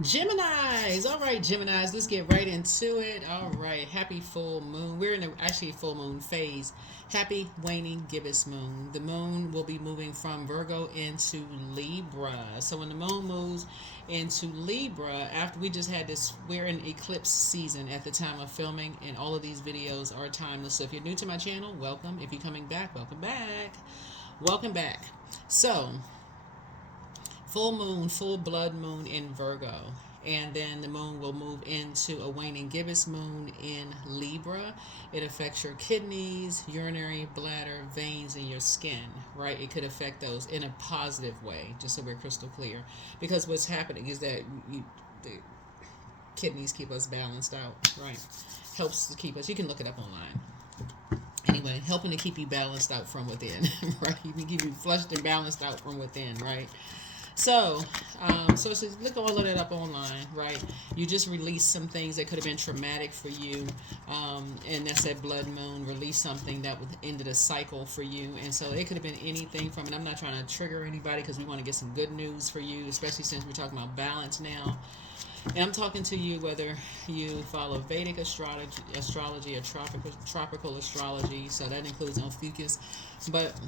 Geminis. All right, Geminis, let's get right into it. All right, happy full moon. We're in actually full moon phase. Happy waning gibbous moon. The moon will be moving from Virgo into Libra. So when the moon moves into Libra, after we just had this, we're in eclipse season at the time of filming, and all of these videos are timeless. So if you're new to my channel, welcome. If you're coming back, welcome back. Welcome back. So full moon, full blood moon in Virgo. And then the moon will move into a waning gibbous moon in Libra. It affects your kidneys, urinary bladder, veins, and your skin, right? It could affect those in a positive way, just so we're crystal clear. Because what's happening is that the kidneys keep us balanced out, right? Helps to keep us, you can look it up online. Anyway, helping to keep you balanced out from within, right? You can keep you flushed and balanced out from within, right? So, look all of that up online, right? You just released some things that could have been traumatic for you, and that's that blood moon. Release something that would ended a cycle for you, and so it could have been anything from. And I'm not trying to trigger anybody because we want to get some good news for you, especially since we're talking about balance now. And I'm talking to you whether you follow Vedic astrology or tropical astrology. So that includes Ophiuchus, but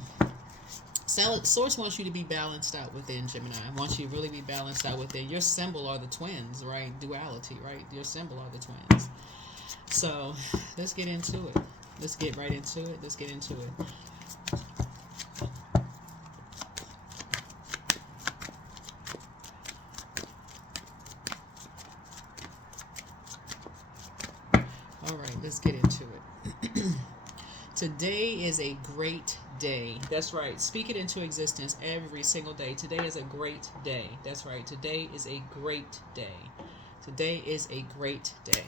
Source wants you to be balanced out within, Gemini. Wants you to really be balanced out within. Your symbol are the twins, right? Duality, right? Your symbol are the twins. So let's get into it. Let's get right into it. Let's get into it. All right, let's get into it. Today is a great day. That's right. Speak it into existence every single day. Today is a great day. That's right. Today is a great day. Today is a great day.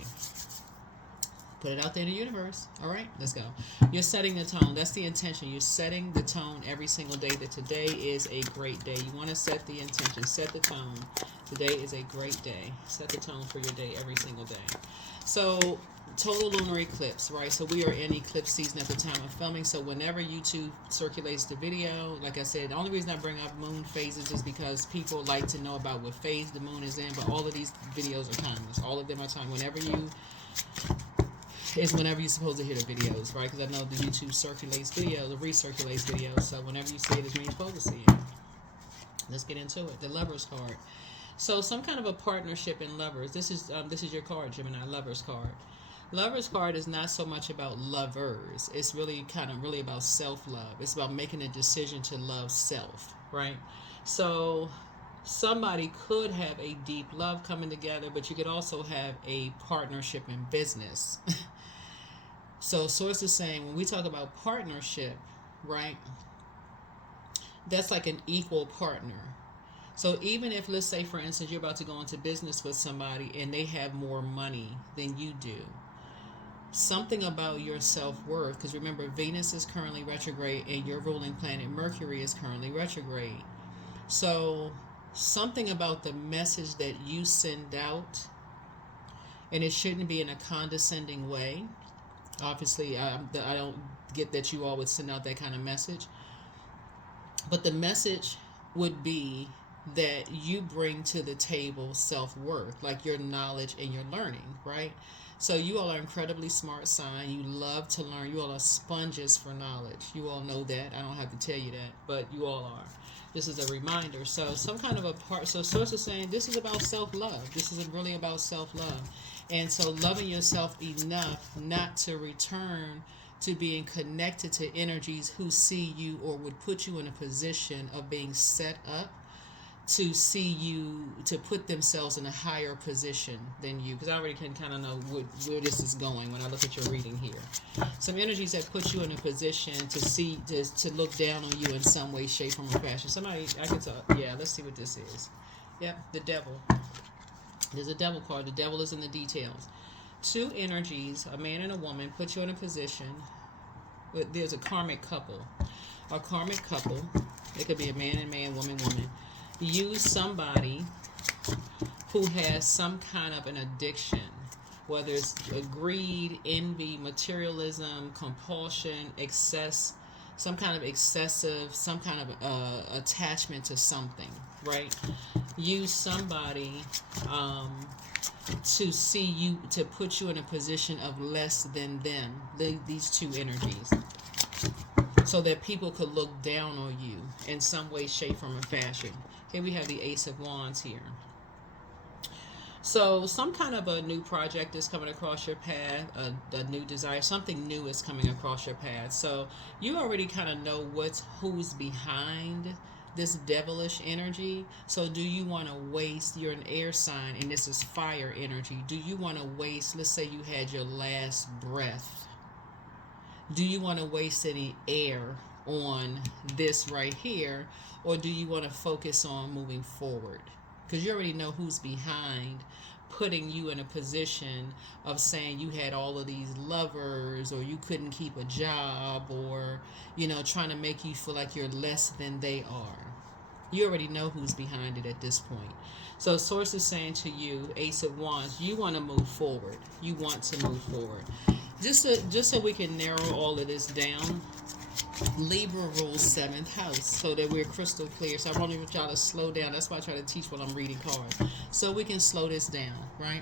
Put it out there in the universe. All right, let's go. You're setting the tone. That's the intention. You're setting the tone every single day that today is a great day. You want to set the intention, set the tone. Today is a great day. Set the tone for your day every single day. So, total lunar eclipse, right? So we are in eclipse season at the time of filming. So whenever YouTube circulates the video, like I said, the only reason I bring up moon phases is because people like to know about what phase the moon is in. But all of these videos are timeless. All of them are timeless. Whenever you're supposed to hear the videos, right? Because I know the YouTube circulates videos, the recirculates videos. So whenever you see it is when you're supposed to see it. Let's get into it. The Lovers card. So some kind of a partnership in lovers. This is your card, Gemini. Lovers card. Lovers card is not so much about lovers. It's really about self-love. It's about making a decision to love self, right? So somebody could have a deep love coming together, but you could also have a partnership in business. So Source is saying when we talk about partnership, right, that's like an equal partner. So even if, let's say, for instance, you're about to go into business with somebody and they have more money than you do, something about your self-worth, because remember, Venus is currently retrograde and your ruling planet Mercury is currently retrograde. So something about the message that you send out, and it shouldn't be in a condescending way. Obviously, I don't get that you all would send out that kind of message. But the message would be that you bring to the table self-worth, like your knowledge and your learning, right? So you all are incredibly smart sign. You love to learn. You all are sponges for knowledge. You all know that. I don't have to tell you that, but you all are. This is a reminder. So some kind of a part. So Source is saying this is about self-love. This is really about self-love. And so loving yourself enough not to return to being connected to energies who see you or would put you in a position of being set up to see you, to put themselves in a higher position than you. Because I already can kind of know where this is going when I look at your reading here. Some energies that put you in a position to see, to look down on you in some way, shape, form, or fashion. Somebody, I can talk. Yeah, let's see what this is. Yep, the devil. There's a devil card. The devil is in the details. Two energies, a man and a woman, put you in a position. There's a karmic couple. A karmic couple, it could be a man and man, woman, woman. Use somebody who has some kind of an addiction, whether it's greed, envy, materialism, compulsion, excess, some kind of excessive, some kind of attachment to something, right? use somebody to see you, to put you in a position of less than them, these two energies, so that people could look down on you in some way, shape, form, or fashion. Here we have the Ace of Wands here. So some kind of a new project is coming across your path, a new desire, something new is coming across your path. So you already kind of know who's behind this devilish energy. So do you want to waste, you're an air sign and this is fire energy. Do you want to waste, let's say you had your last breath. Do you want to waste any air on this right here? Or do you want to focus on moving forward? Because you already know who's behind putting you in a position of saying you had all of these lovers, or you couldn't keep a job, or, you know, trying to make you feel like you're less than they are. You already know who's behind it at this point. So source is saying to you, Ace of Wands, you want to move forward. You want to move forward. Just so we can narrow all of this down, Libra rules 7th house, so that we're crystal clear. So I want y'all to slow down. That's why I try to teach while I'm reading cards, so we can slow this down, right?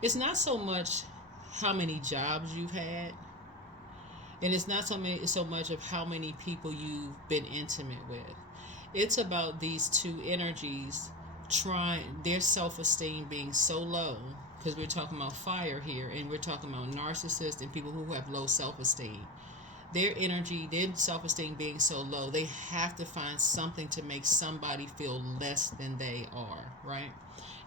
It's not so much how many jobs you've had, and it's not so much of how many people you've been intimate with. It's about these two energies their self-esteem being so low, because we're talking about fire here, and we're talking about narcissists and people who have low self-esteem. Their energy, their self-esteem being so low, they have to find something to make somebody feel less than they are, right?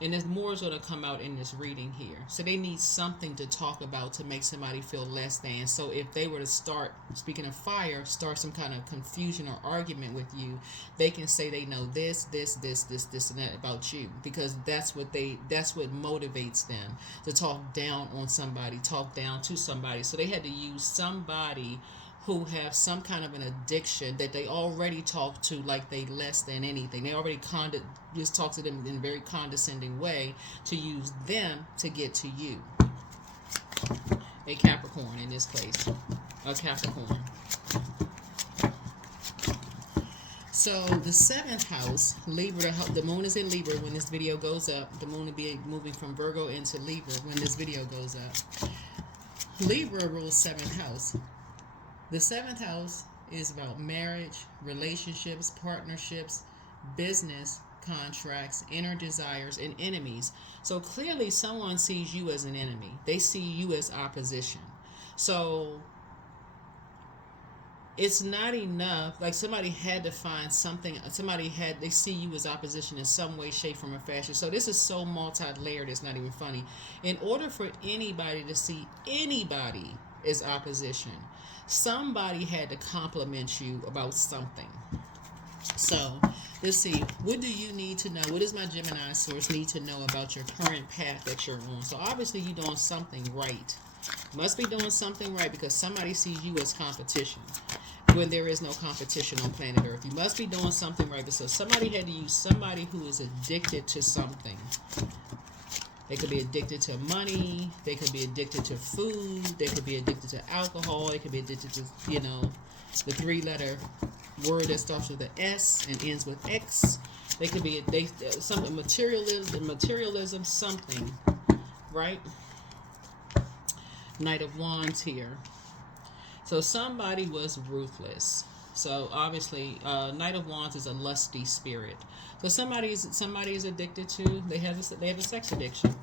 And there's more is going to come out in this reading here. So they need something to talk about to make somebody feel less than. So if they were to start, speaking of fire, start some kind of confusion or argument with you, they can say they know this, and that about you, because that's what motivates them to talk down on somebody, talk down to somebody. So they had to use somebody who have some kind of an addiction that they already talk to like they less than anything. They already just talk to them in a very condescending way, to use them to get to you. A Capricorn in this case. A Capricorn. So the 7th house, Libra, the moon is in Libra when this video goes up. The moon will be moving from Virgo into Libra when this video goes up. Libra rules 7th house. The 7th house is about marriage, relationships, partnerships, business, contracts, inner desires, and enemies. So clearly someone sees you as an enemy. They see you as opposition. So it's not enough, like somebody had to find something, they see you as opposition in some way, shape, form, or fashion. So this is so multi-layered, it's not even funny. In order for anybody to see anybody as opposition, somebody had to compliment you about something. So let's see, what do you need to know? What does my Gemini source need to know about your current path that you're on? So obviously you're doing something right. Must be doing something right, because somebody sees you as competition when there is no competition on planet Earth. You must be doing something right. So somebody had to use somebody who is addicted to something. They could be addicted to money. They could be addicted to food. They could be addicted to alcohol. They could be addicted to, the 3-letter word that starts with an S and ends with X. They could be something materialism, something, right? Knight of Wands here. So somebody was ruthless. So obviously, Knight of Wands is a lusty spirit. So somebody is addicted to. They have a sex addiction.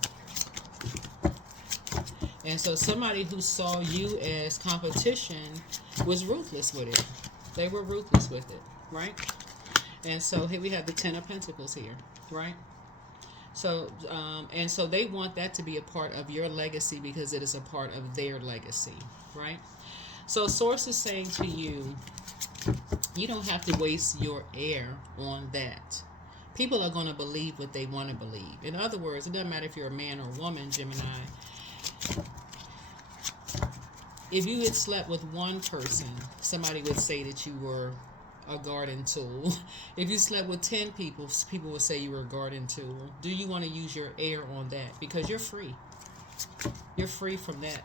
And so somebody who saw you as competition was ruthless with it. They were ruthless with it, right? And so here we have the 10 of Pentacles here, right? So, and so they want that to be a part of your legacy, because it is a part of their legacy, right? So source is saying to you, you don't have to waste your air on that. People are going to believe what they want to believe. In other words, it doesn't matter if you're a man or a woman, Gemini. If you had slept with one person, somebody would say that you were a garden tool. If you slept with 10 people, people would say you were a garden tool. Do you want to use your air on that? Because you're free. You're free from that.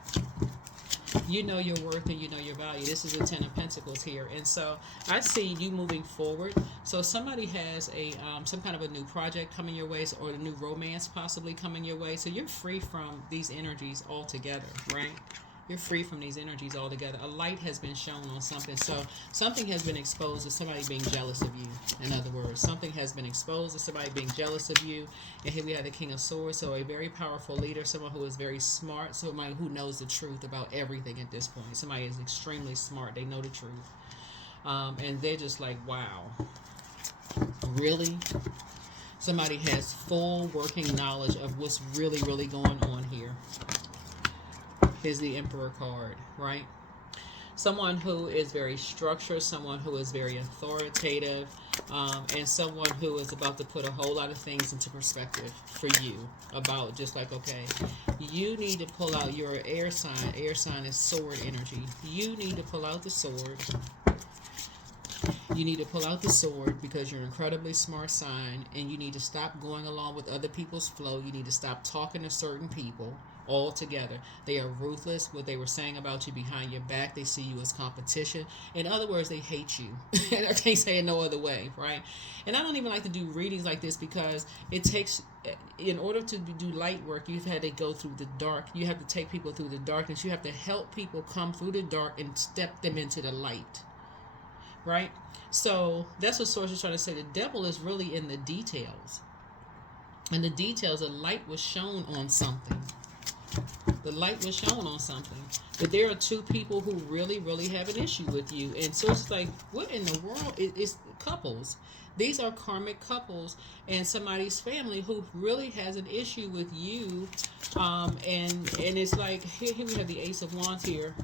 You know your worth and you know your value. This is the Ten of Pentacles here, and so I see you moving forward. So somebody has a some kind of a new project coming your way, or a new romance possibly coming your way. So you're free from these energies altogether, right? You're free from these energies altogether. A light has been shown on something. So something has been exposed to somebody being jealous of you. In other words, something has been exposed to somebody being jealous of you. And here we have the King of Swords. So a very powerful leader, someone who is very smart, somebody who knows the truth about everything at this point. Somebody is extremely smart. They know the truth. And they're just like, wow, really? Somebody has full working knowledge of what's really, really going on here. Is the Emperor card, right? Someone who is very structured, someone who is very authoritative, and someone who is about to put a whole lot of things into perspective for you about just like, okay, you need to pull out your air sign. Air sign is sword energy. You need to pull out the sword. You need to pull out the sword because you're an incredibly smart sign, and you need to stop going along with other people's flow. You need to stop talking to certain people altogether. They are ruthless. What they were saying about you behind your back, they see you as competition. In other words, they hate you. I can't say it no other way, right? And I don't even like to do readings like this because it takes, in order to do light work, you've had to go through the dark. You have to take people through the darkness. You have to help people come through the dark and step them into the light. Right? So that's what Source is trying to say. The devil is really in the details. And the details, the light was shown on something. The light was shown on something. But there are two people who really, really have an issue with you. And Source is like, what in the world? It's couples. These are karmic couples and somebody's family who really has an issue with you. And it's like, here we have the Ace of Wands here,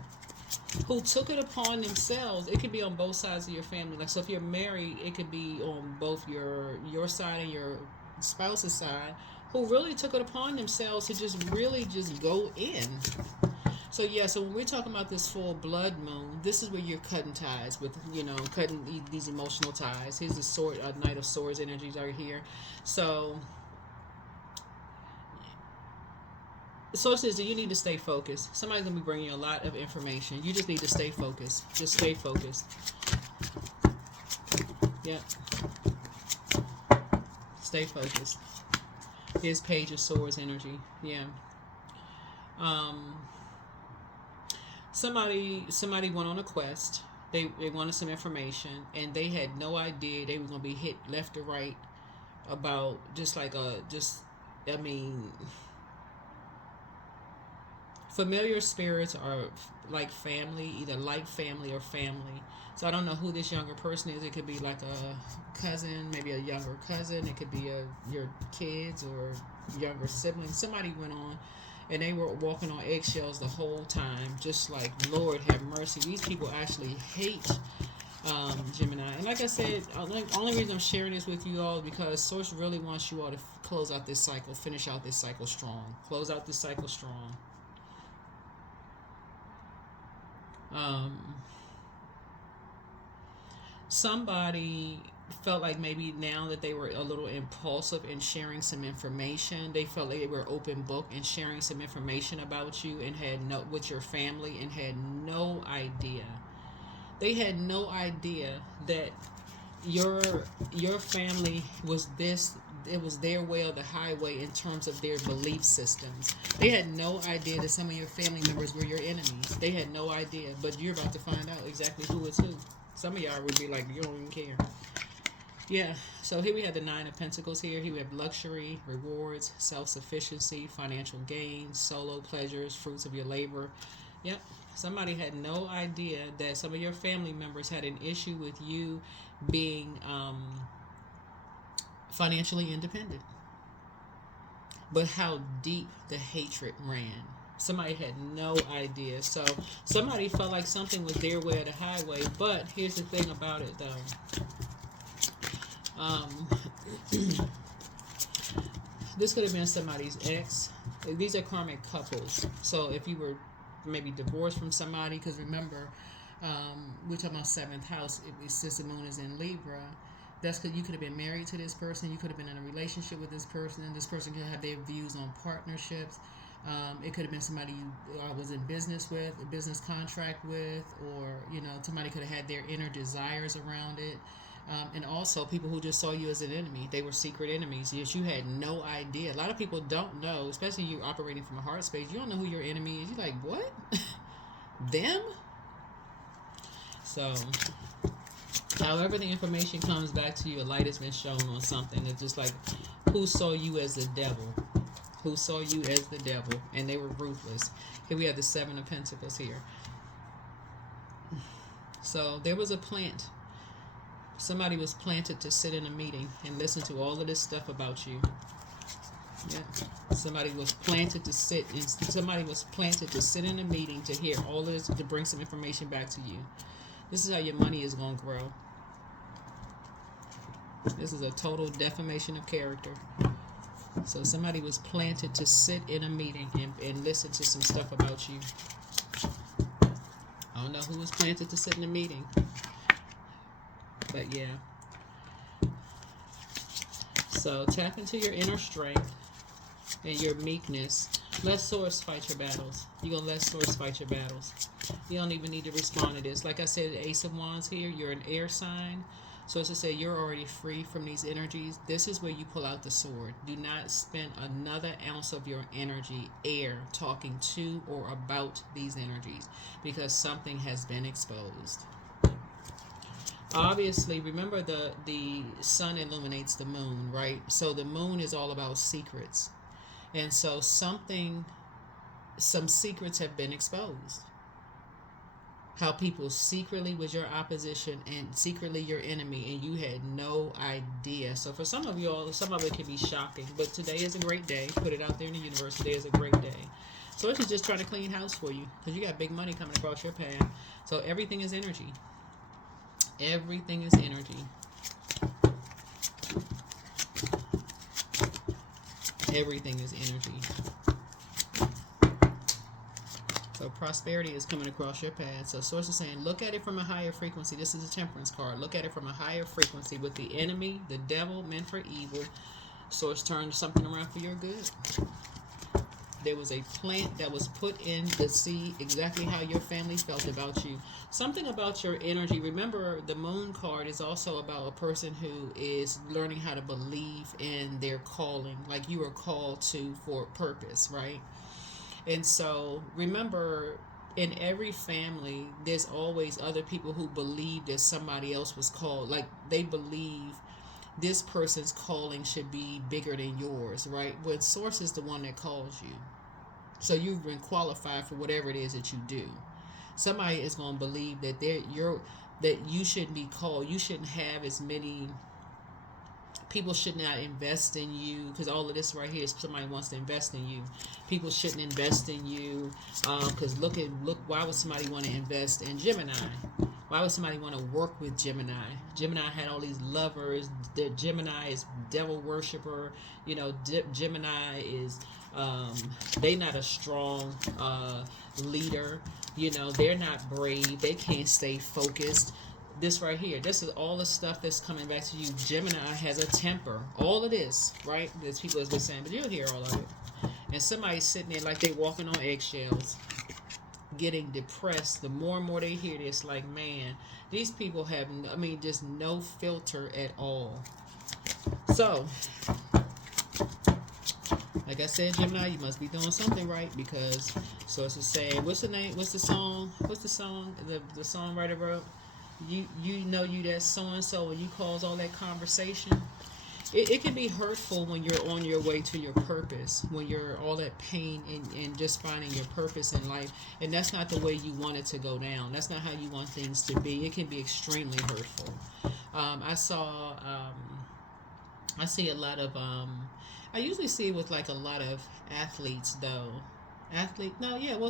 who took it upon themselves. It could be on both sides of your family. Like, so if you're married, it could be on both your side and your spouse's side, who really took it upon themselves to just really just go in. So yeah, so when we're talking about this full blood moon, this is where you're cutting ties with, cutting these emotional ties. Here's the sword, Knight of Swords energies are here. So Source says that you need to stay focused. Somebody's going to be bringing you a lot of information. You just need to stay focused. Just stay focused. Yep. Stay focused. Here's Page of Swords energy. Yeah. Somebody went on a quest. They wanted some information, and they had no idea they were going to be hit left or right about familiar spirits are like family, either like family or family. So I don't know who this younger person is. It could be like a cousin, maybe a younger cousin. It could be your kids or younger siblings. Somebody went on and they were walking on eggshells the whole time. Just like, Lord have mercy. These people actually hate Gemini. And like I said, the only reason I'm sharing this with you all is because Source really wants you all to close out this cycle, finish out this cycle strong. Close out this cycle strong. Somebody felt like maybe now that they were a little impulsive in sharing some information, they felt like they were open book in sharing some information about you and with your family, and had no idea. They had no idea that your family was this. It was their way or the highway in terms of their belief systems. They had no idea that some of your family members were your enemies. They had no idea, but you're about to find out exactly who is who. Some of y'all would be like, you don't even care. Yeah, so here we have the Nine of Pentacles here. Here we have luxury, rewards, self-sufficiency, financial gains, solo pleasures, fruits of your labor. Yep, somebody had no idea that some of your family members had an issue with you being financially independent. But how deep the hatred ran. Somebody had no idea. So somebody felt like something was their way or the highway. But here's the thing about it, though. This could have been somebody's ex. These are karmic couples. So if you were maybe divorced from somebody, because remember, we're talking about 7th house. Since the moon is in Libra, that's because you could have been married to this person. You could have been in a relationship with this person. This person could have their views on partnerships. It could have been somebody you was in business with, a business contract with, or somebody could have had their inner desires around it. And also people who just saw you as an enemy. They were secret enemies. Yes, you had no idea. A lot of people don't know, especially you operating from a heart space. You don't know who your enemy is. You're like, what? Them? So, however the information comes back to you, a light has been shown on something. It's just like, who saw you as the devil? Who saw you as the devil? And they were ruthless. Here we have the Seven of Pentacles here. So, there was a plant. Somebody was planted to sit in a meeting and listen to all of this stuff about you. Yeah. Somebody was planted to sit in a meeting to hear all of this, to bring some information back to you. This is how your money is going to grow. This is a total defamation of character. So somebody was planted to sit in a meeting and listen to some stuff about you. I don't know who was planted to sit in a meeting. But yeah. So tap into your inner strength and your meekness. Let Source fight your battles. You're going to let Source fight your battles. You don't even need to respond to this. Like I said, the Ace of Wands here, you're an air sign. So as to say, you're already free from these energies. This is where you pull out the sword. Do not spend another ounce of your energy talking to or about these energies, because something has been exposed. Obviously, remember the sun illuminates the moon, right? So the moon is all about secrets. And so some secrets have been exposed. How people secretly was your opposition and secretly your enemy, and you had no idea. So for some of y'all, some of it can be shocking, but today is a great day. Put it out there in the universe. Today is a great day. So it's just trying to clean house for you, because you got big money coming across your path. So everything is energy. Everything is energy. Everything is energy. So prosperity is coming across your path. So Source is saying, look at it from a higher frequency. This is a Temperance card. Look at it from a higher frequency, with the enemy, the devil, meant for evil. Source turned something around for your good. There was a plant that was put in to see exactly how your family felt about you. Something about your energy. Remember, the moon card is also about a person who is learning how to believe in their calling. Like you are called to for purpose, right? And so remember, in every family, there's always other people who believe that somebody else was called. Like they believe this person's calling should be bigger than yours, right? But Source is the one that calls you. So you've been qualified for whatever it is that you do. Somebody is going to believe that that you shouldn't be called. You shouldn't have as many people. Should not invest in you, because all of this right here is somebody wants to invest in you. People shouldn't invest in you because look. Why would somebody want to invest in Gemini? Why would somebody want to work with Gemini? Gemini had all these lovers. Gemini is devil worshiper. Gemini is they not a strong leader. They're not brave. They can't stay focused. This right here, this is all the stuff that's coming back to you. Gemini has a temper. All of this, right? There's people that's been saying, but you'll hear all of it. And somebody's sitting there like they walking on eggshells, getting depressed. The more and more they hear this, like, man, these people have, just no filter at all. So, like I said, Gemini, you must be doing something right, because Source is saying, what's the name? What's the song? The songwriter wrote? You know you that so-and-so, and you cause all that conversation. It can be hurtful when you're on your way to your purpose, when you're all that pain and just finding your purpose in life, and that's not the way you want it to go down. That's not how you want things to be. It can be extremely hurtful. I see a lot of I usually see it with like a lot of athletes though.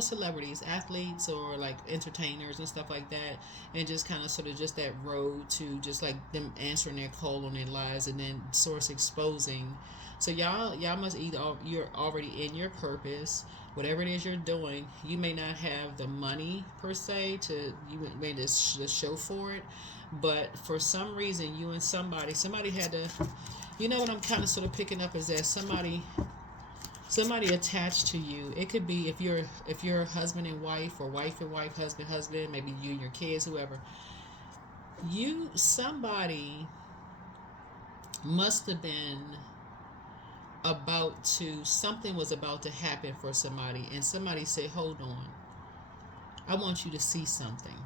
Celebrities, athletes, or like entertainers and stuff like that, and just kind of sort of just that road to just like them answering their call on their lives, and then Source exposing. So y'all must either you're already in your purpose, whatever it is you're doing. You may not have the money per se to you may just show for it, but for some reason you and somebody had to. What I'm kind of sort of picking up is that somebody Somebody attached to you. It could be if you're husband and wife, or wife and wife, husband, husband, maybe you and your kids, whoever. Somebody must have been something was about to happen for somebody, and somebody said, hold on, I want you to see something.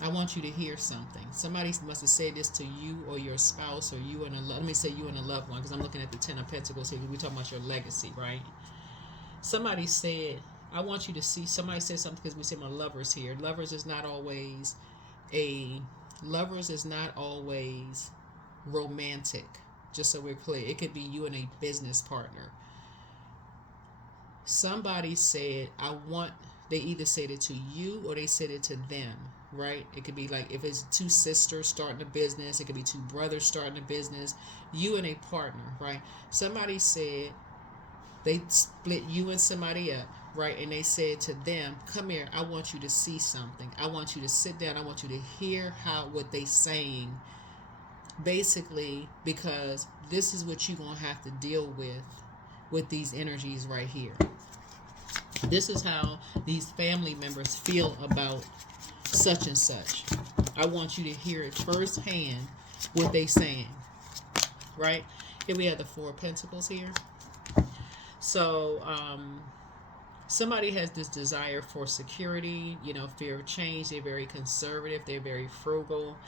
I want you to hear something. Somebody must have said this to you or your spouse, or you and let me say you and a loved one, because I'm looking at the Ten of Pentacles here. We're talking about your legacy, right? Somebody said, I want you to see. Somebody said something, because we see my lovers here. Lovers is not always romantic. Just so we're clear, it could be you and a business partner. Somebody said, they either said it to you or they said it to them, right? It could be like, if it's two sisters starting a business, it could be two brothers starting a business, you and a partner, right? Somebody said, they split you and somebody up, right? And they said to them, come here, I want you to see something. I want you to sit down. I want you to hear what they saying. Basically, because this is what you're going to have to deal with these energies right here. This is how these family members feel about such and such. I want you to hear it firsthand, what they saying, right? Here we have the Four of Pentacles here. So, somebody has this desire for security, fear of change. They're very conservative. They're very frugal.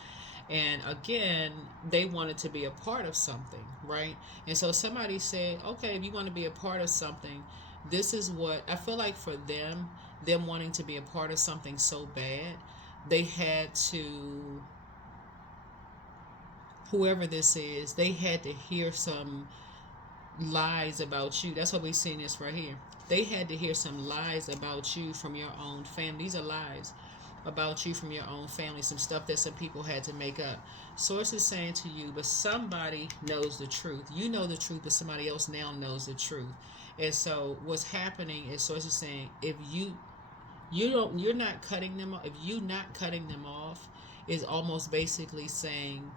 And again, they wanted to be a part of something, right? And so somebody said, okay, if you want to be a part of something, this is what I feel like for them wanting to be a part of something so bad, they had to, whoever this is, they had to hear some lies about you. That's what we're seeing this right here. They had to hear some lies about you from your own family. These are lies about you from your own family, some stuff that some people had to make up. Source is saying to you, but somebody knows the truth. You know the truth, but somebody else now knows the truth. And so what's happening is Source is saying, if you're not cutting them off, if you not cutting them off, is almost basically saying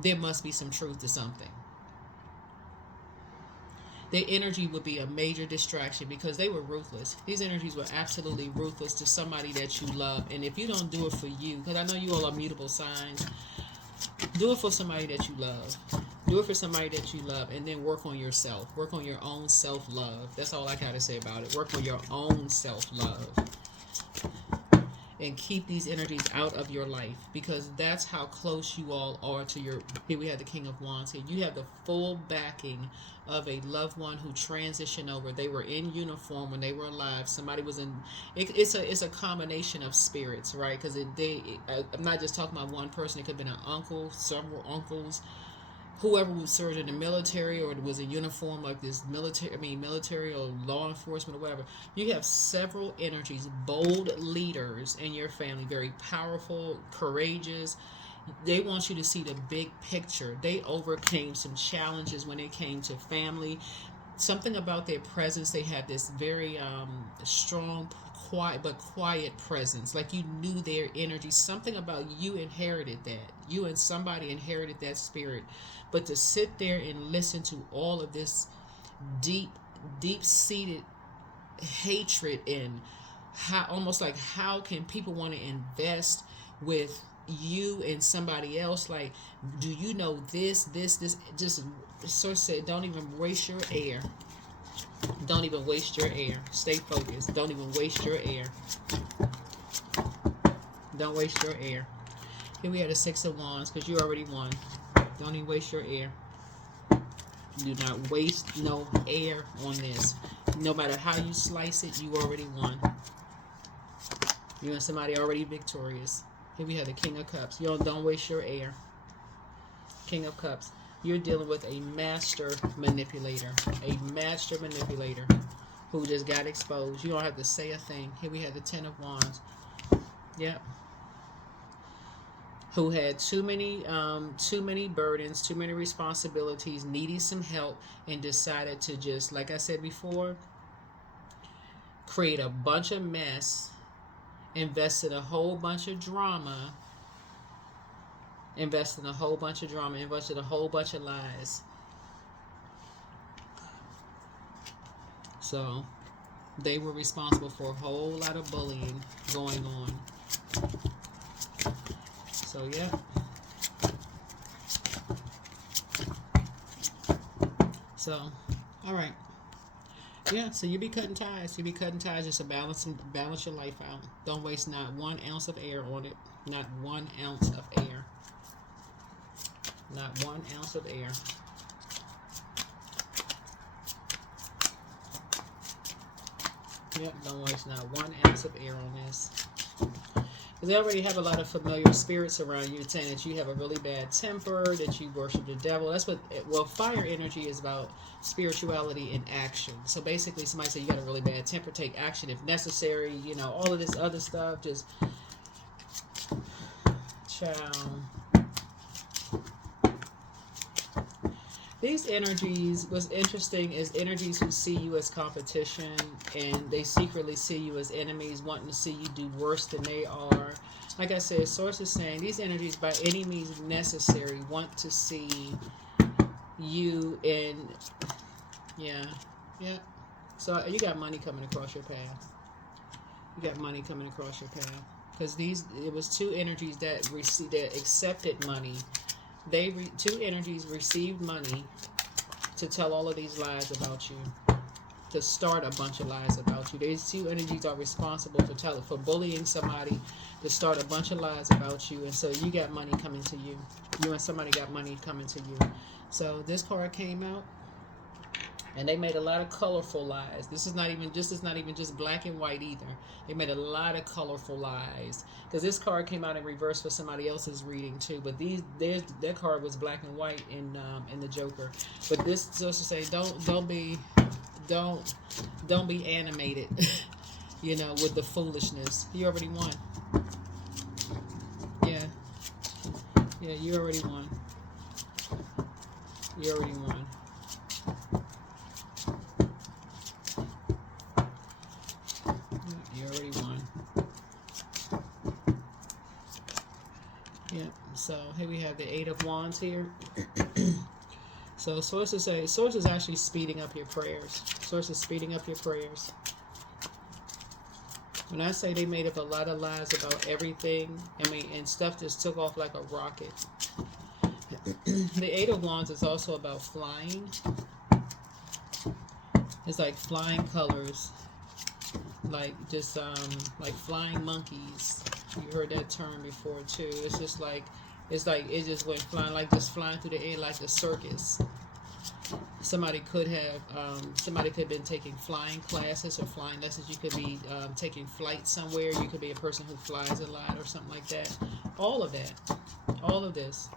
there must be some truth to something. Their energy would be a major distraction, because they were ruthless. These energies were absolutely ruthless to somebody that you love. And if you don't do it for you, because I know you all are mutable signs, do it for somebody that you love. Do it for somebody that you love, and then work on yourself. Work on your own self-love. That's all I got to say about it. Work on your own self-love. And keep these energies out of your life, because that's how close you all are to your. Here we have the King of Wands here. You have the full backing of a loved one who transitioned over. They were in uniform when they were alive. Somebody was in. It's a combination of spirits, right? Because I'm not just talking about one person. It could have been an uncle, several uncles, whoever was served in the military or was in uniform like this military or law enforcement or whatever. You have several energies, bold leaders in your family, very powerful, courageous. They want you to see the big picture. They overcame some challenges when it came to family. Something about their presence, they have this very strong, quiet presence. Like you knew their energy. Something about you inherited that. You and somebody inherited that spirit. But to sit there and listen to all of this deep-seated hatred, and how can people want to invest with you and somebody else? Like, do you know this? Just sort of said, don't even waste your air. Don't even waste your air. Stay focused. Don't even waste your air. Don't waste your air. Here we have the Six of Wands, because you already won. Don't even waste your air. Do not waste no air on this. No matter how you slice it, you already won. You and somebody already victorious. Here we have the King of Cups. Don't waste your air. King of Cups. You're dealing with a master manipulator. A master manipulator who just got exposed. You don't have to say a thing. Here we have the Ten of Wands. Yep. Who had too many burdens, too many responsibilities, needed some help, and decided to just, like I said before, create a bunch of mess, invest in a whole bunch of drama, invested a whole bunch of lies. So they were responsible for a whole lot of bullying going on. So yeah. So, all right. Yeah, so you be cutting ties. You be cutting ties just to balance your life out. Don't waste not 1 ounce of air on it. Not 1 ounce of air. Not 1 ounce of air. Yep, don't waste not 1 ounce of air on this. Because they already have a lot of familiar spirits around you saying that you have a really bad temper, that you worship the devil. That's what, well, fire energy is about spirituality in action. So basically, somebody say you got a really bad temper, take action if necessary. You know, all of this other stuff, just, child. These energies, what's interesting is energies who see you as competition and they secretly see you as enemies, wanting to see you do worse than they are. Like I said, Source is saying these energies, by any means necessary, want to see you in, yeah. So you got money coming across your path. You got money coming across your path. Because it was two energies that accepted money. Two energies received money to tell all of these lies about you, to start a bunch of lies about you. These two energies are responsible for bullying somebody, to start a bunch of lies about you, and so you got money coming to you. You and somebody got money coming to you. So this card came out, and they made a lot of colorful lies. This is not even just black and white either. They made a lot of colorful lies. Because this card came out in reverse for somebody else's reading too. But that card was black and white in the Joker. But this just to say, don't be animated, you know, with the foolishness. You already won. Yeah, you already won. You already won. You already won. Yep. So here we have the Eight of Wands here. So Source is actually speeding up your prayers. Source is speeding up your prayers. When I say they made up a lot of lies about everything, I mean, and stuff just took off like a rocket. The Eight of Wands is also about flying. It's like flying colors. Like just like flying monkeys. You heard that term before too. It's just like it just went flying, like just flying through the air like a circus. Somebody could have been taking flying classes or flying lessons. You could be taking flight somewhere. You could be a person who flies a lot or something like that. All of that, all of this.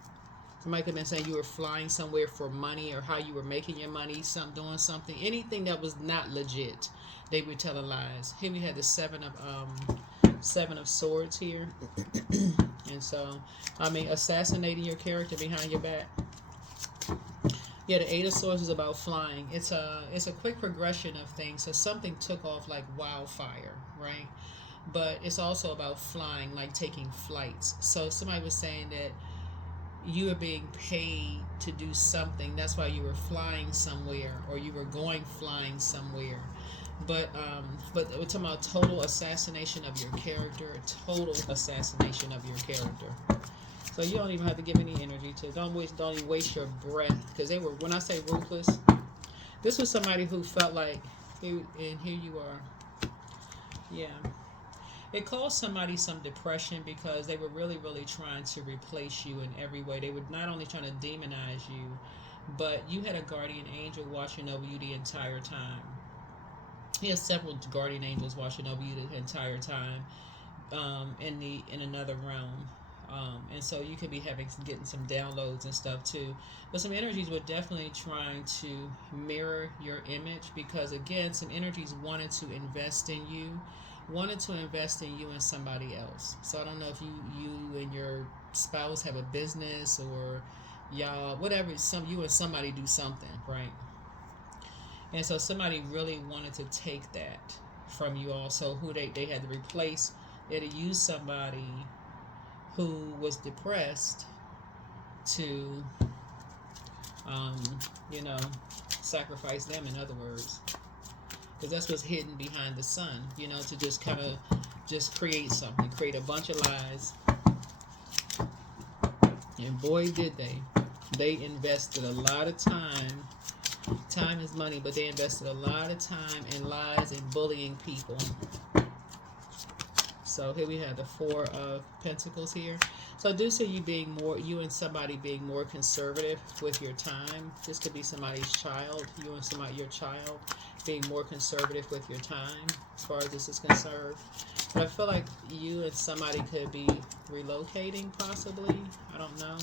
Somebody could have been saying you were flying somewhere for money, or how you were making your money, doing something, anything that was not legit. They were telling lies. Here we had the Seven of Swords here, and so I mean, assassinating your character behind your back. Yeah, the Eight of Swords is about flying. It's a quick progression of things. So something took off like wildfire, right? But it's also about flying, like taking flights. So somebody was saying that you were being paid to do something. That's why you were flying somewhere, or you were going flying somewhere. But we're talking about total assassination of your character. Total assassination of your character. So you don't even have to give any energy to. Don't even waste your breath, because they were. When I say ruthless, this was somebody who felt like, and here you are. Yeah. It caused somebody some depression because they were really, really trying to replace you in every way. They were not only trying to demonize you, but you had a guardian angel watching over you the entire time. He has several guardian angels watching over you the entire time, in another realm. And so you could be getting some downloads and stuff too. But some energies were definitely trying to mirror your image, because again, some energies wanted to invest in you. And somebody else. So I don't know if you and your spouse have a business, or y'all, whatever, you and somebody do something, right? And so somebody really wanted to take that from you all. So who they had to replace, they had to use somebody who was depressed to sacrifice them, in other words. because that's what's hidden behind the sun, you know, to just kind of just create something, create a bunch of lies. And boy, did they. They invested a lot of time. Time is money, but they invested a lot of time in lies and bullying people. So here we have the Four of Pentacles here. So I do see you being more, you and somebody being more conservative with your time. This could be somebody's child, you and somebody, your child, being more conservative with your time as far as this is concerned. But I feel like you and somebody could be relocating possibly. I don't know.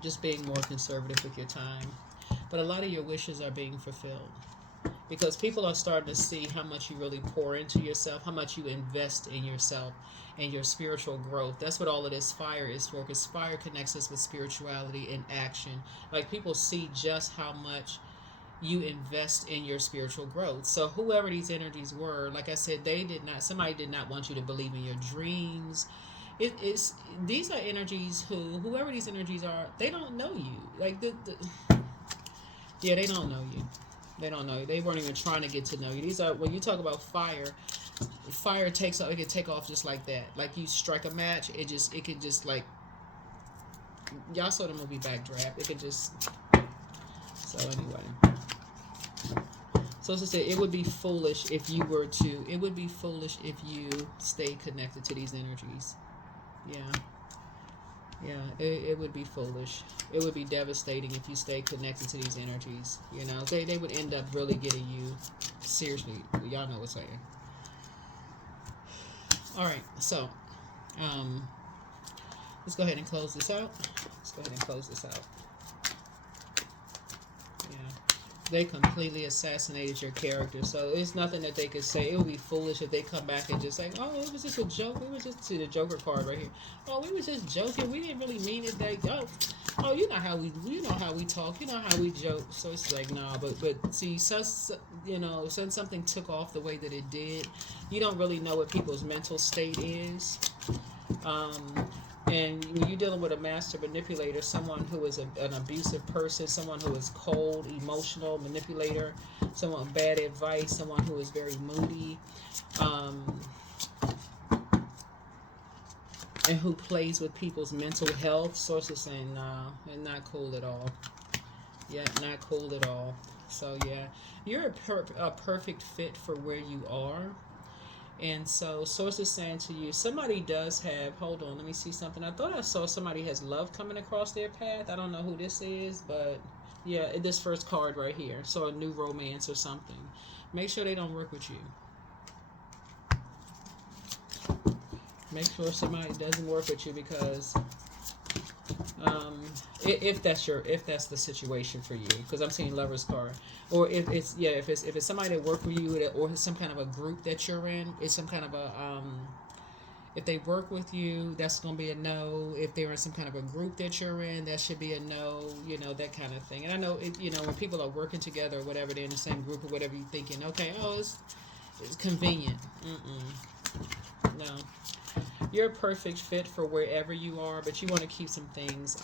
Just being more conservative with your time. But a lot of your wishes are being fulfilled. Because people are starting to see how much you really pour into yourself, how much you invest in yourself and your spiritual growth. That's what all of this fire is for, because fire connects us with spirituality and action. Like, people see just how much you invest in your spiritual growth. So whoever these energies were, like I said, somebody did not want you to believe in your dreams. These are energies whoever these energies are, they don't know you. Like, yeah, they don't know you. They don't know you. They weren't even trying to get to know you. These are, when you talk about fire takes off. It can take off just like that. Like, you strike a match, it can just, like, y'all saw the movie Backdraft. It could just. So anyway, so as I said, it would be foolish if you were to. It would be foolish if you stay connected to these energies. Yeah, it would be foolish. It would be devastating if you stay connected to these energies. You know, they would end up really getting you seriously. Y'all know what's saying. All right, so let's go ahead and close this out. They completely assassinated your character, so there's nothing that they could say. It would be foolish if they come back and just say, "Oh, it was just a joke. We were just," see the Joker card right here. "Oh, we were just joking. We didn't really mean it that. Oh, you know how we talk. You know how we joke." So it's like, nah. But see, since something took off the way that it did, you don't really know what people's mental state is. And when you're dealing with a master manipulator, someone who is an abusive person, someone who is cold, emotional, manipulator, someone with bad advice, someone who is very moody, and who plays with people's mental health, sources saying, nah, and not cool at all. Yeah, not cool at all. So, yeah, you're a perfect fit for where you are. And so, source is saying to you, somebody does have, hold on, let me see something. I thought I saw somebody has love coming across their path. I don't know who this is, but yeah, this first card right here. So, a new romance or something. Make sure they don't work with you. Make sure somebody doesn't work with you, because if that's the situation for you, because I'm seeing Lover's card, or if it's somebody that work for you, or some kind of a group that you're in, it's some kind of a if they work with you, that's gonna be a no. If they're in some kind of a group that you're in, that should be a no. You know, that kind of thing. And I know when people are working together or whatever, they're in the same group or whatever, you're thinking, okay, it's convenient. No. You're a perfect fit for wherever you are, but you want to keep some things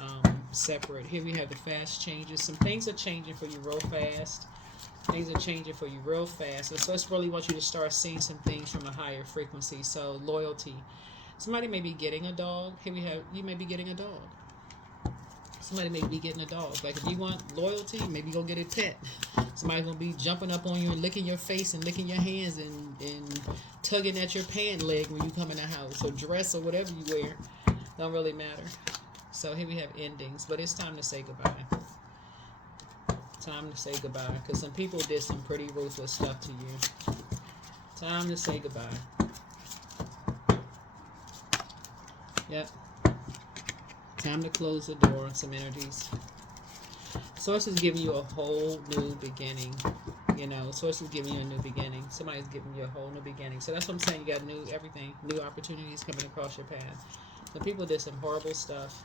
separate. Here we have the fast changes. Some things are changing for you real fast. So let's really want you to start seeing some things from a higher frequency. So loyalty. Somebody may be getting a dog. Here we have, you may be getting a dog. Somebody may be getting a dog. Like, if you want loyalty, maybe go get a pet. Somebody's going to be jumping up on you and licking your face and licking your hands and tugging at your pant leg when you come in the house, or dress, or whatever you wear. Don't really matter. So here we have endings, but it's time to say goodbye. Time to say goodbye, because some people did some pretty ruthless stuff to you. Time to say goodbye. Yep. Time to close the door on some energies. Source is giving you a whole new beginning. Source is giving you a new beginning. Somebody's giving you a whole new beginning. So that's what I'm saying. You got new opportunities coming across your path. So people did some horrible stuff.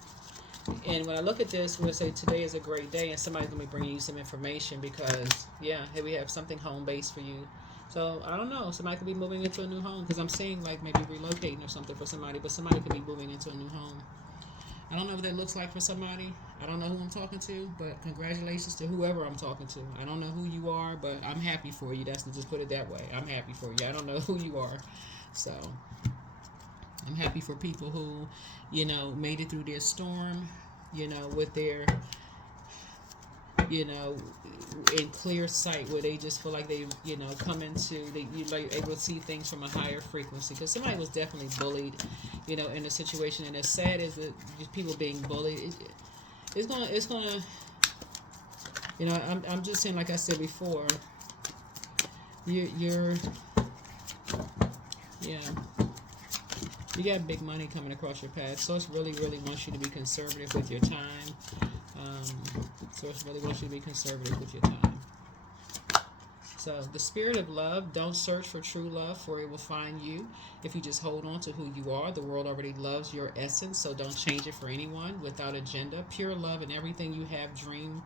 And when I look at this, we're going to say today is a great day, and somebody's going to be bringing you some information, because, yeah, here we have something home-based for you. So I don't know. Somebody could be moving into a new home, because I'm seeing like maybe relocating or something for somebody, but somebody could be moving into a new home. I don't know what that looks like for somebody. I don't know who I'm talking to, but congratulations to whoever I'm talking to. I don't know who you are, but I'm happy for you. That's to just put it that way. I'm happy for you. I don't know who you are. So I'm happy for people who, made it through their storm, with their, in clear sight, where they just feel like they, come into, you like able to see things from a higher frequency. Because somebody was definitely bullied, in a situation, and as sad as people being bullied, it's gonna, I'm just saying, like I said before, you're, yeah. You got big money coming across your path. Source really, really wants you to be conservative with your time. Source really wants you to be conservative with your time. So, the spirit of love, don't search for true love, for it will find you. If you just hold on to who you are, the world already loves your essence, so don't change it for anyone. Without agenda, pure love, and everything you have dreamed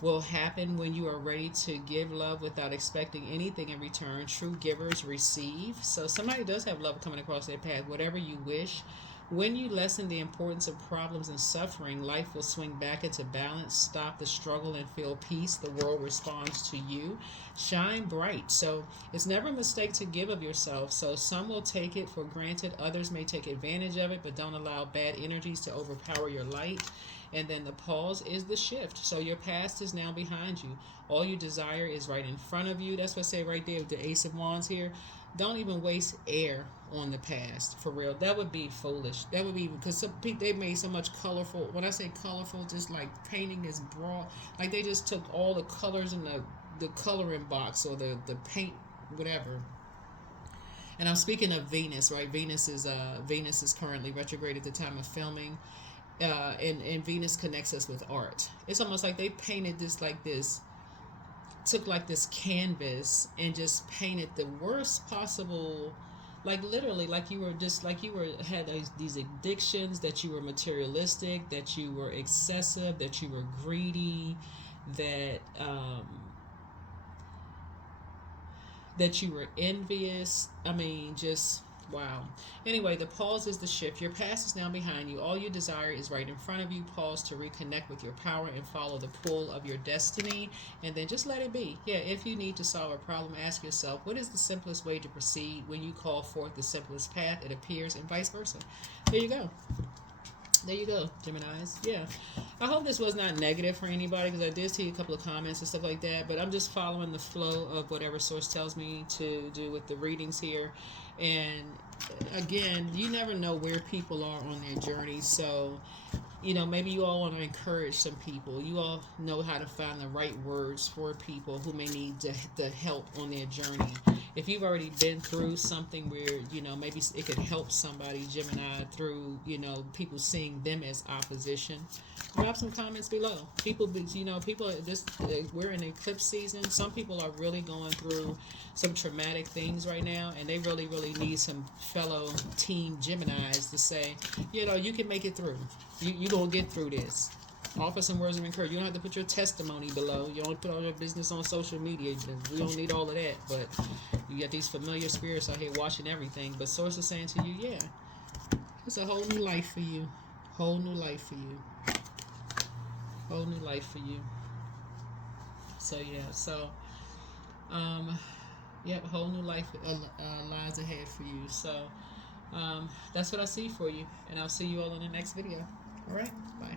will happen when you are ready to give love without expecting anything in return. True givers receive. So somebody does have love coming across their path. Whatever you wish. When you lessen the importance of problems and suffering, life will swing back into balance. Stop the struggle and feel peace. The world responds to you. Shine bright. So it's never a mistake to give of yourself. So some will take it for granted. Others may take advantage of it, but don't allow bad energies to overpower your light. And then the pause is the shift. So your past is now behind you. All you desire is right in front of you. That's what I say right there with the Ace of Wands here. Don't even waste air on the past, for real. That would be foolish. That would be, because some people, they made so much colorful. When I say colorful, just like painting this broad, like they just took all the colors in the coloring box, or the paint, whatever. And I'm speaking of Venus, right? Venus is currently retrograde at the time of filming. And Venus connects us with art. It's almost like they painted took like this canvas and just painted the worst possible, like literally, like you had these addictions, that you were materialistic, that you were excessive, that you were greedy, that that you were envious. I mean, just wow. Anyway, the pause is the shift. Your past is now behind you. All you desire is right in front of you. Pause to reconnect with your power and follow the pull of your destiny. And then just let it be. Yeah, if you need to solve a problem, ask yourself, what is the simplest way to proceed? When you call forth the simplest path, it appears, and vice versa. There you go. There you go, Geminis. Yeah. I hope this was not negative for anybody, because I did see a couple of comments and stuff like that. But I'm just following the flow of whatever source tells me to do with the readings here. And again, you never know where people are on their journey. So, maybe you all want to encourage some people. You all know how to find the right words for people who may need the help on their journey. If you've already been through something where, maybe it could help somebody, Gemini, through, people seeing them as opposition, drop some comments below. People, we're in eclipse season. Some people are really going through some traumatic things right now, and they really, really need some fellow team Geminis to say, you can make it through. You're going to get through this. Offer some words of encouragement. You don't have to put your testimony below. You don't put all your business on social media. We don't need all of that. But you got these familiar spirits out here watching everything. But source is saying to you, yeah, it's a whole new life for you. Whole new life for you. Whole new life for you. So, yeah. So, whole new life lies ahead for you. So, that's what I see for you. And I'll see you all in the next video. All right? Bye.